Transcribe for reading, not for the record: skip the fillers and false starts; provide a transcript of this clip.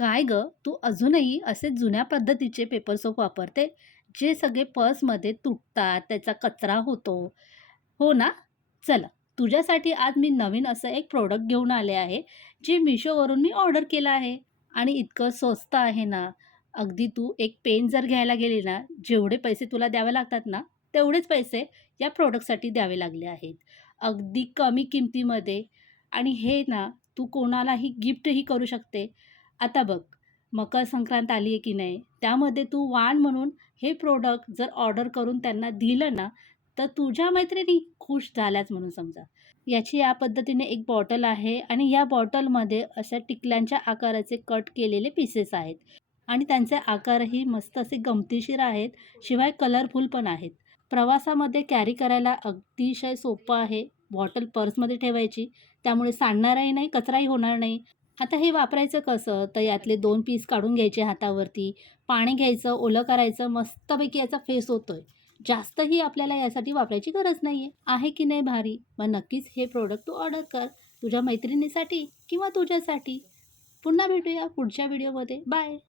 काय गं, तू अजूनही असे जुन्या पद्धतीचे पेपर सोप वापरते, जे सगळे पर्समध्ये तुटतात, त्याचा कचरा होतो, हो ना? चला, तुझ्यासाठी आज मी नवीन असं एक प्रॉडक्ट घेऊन आले आहे, जे Mishoवरून मी ऑर्डर केलं आहे आणि इतकं स्वस्त आहे ना, अगदी तू एक पेन जर घ्यायला गेली ना, जेवढे पैसे तुला द्यावे लागतात ना, तेवढेच पैसे या प्रॉडक्टसाठी द्यावे लागले आहेत. अगदी कमी किमतीमध्ये आणि हे ना, तू कोणालाही गिफ्टही करू शकते. आता बघ, मकर संक्रांत आली आहे की नाही, त्यामध्ये तू वाण म्हणून हे प्रॉडक्ट जर ऑर्डर करून त्यांना दिलं ना, तर तुझ्या मैत्रिणी खुश झाल्याच म्हणून समजा. याची या पद्धतीने एक बॉटल आहे आणि या बॉटलमध्ये अशा टिकल्यांच्या आकाराचे कट केलेले पीसेस आहेत आणि त्यांचे आकारही मस्त असे गमतीशीर आहेत, शिवाय कलरफुल पण आहेत. प्रवासामध्ये कॅरी करायला अतिशय सोपं आहे. बॉटल पर्समध्ये ठेवायची, त्यामुळे सांडणारही नाही, कचराही होणार नाही. आता हे वापरायचं कसं? तर यातले 2 पीस काढून घ्यायचे हातावरती, पाणी घ्यायचं, ओलं करायचं, मस्तपैकी याचा फेस होतोय. जास्तही आपल्याला यासाठी वापरायची गरज नाहीये. आहे की नाही भारी? मग नक्कीच हे प्रॉडक्ट तू ऑर्डर कर. तुझ्या मैत्रिणीसाठी किंवा तुझ्यासाठी. पुन्हा भेटूया पुढच्या व्हिडिओमध्ये. बाय.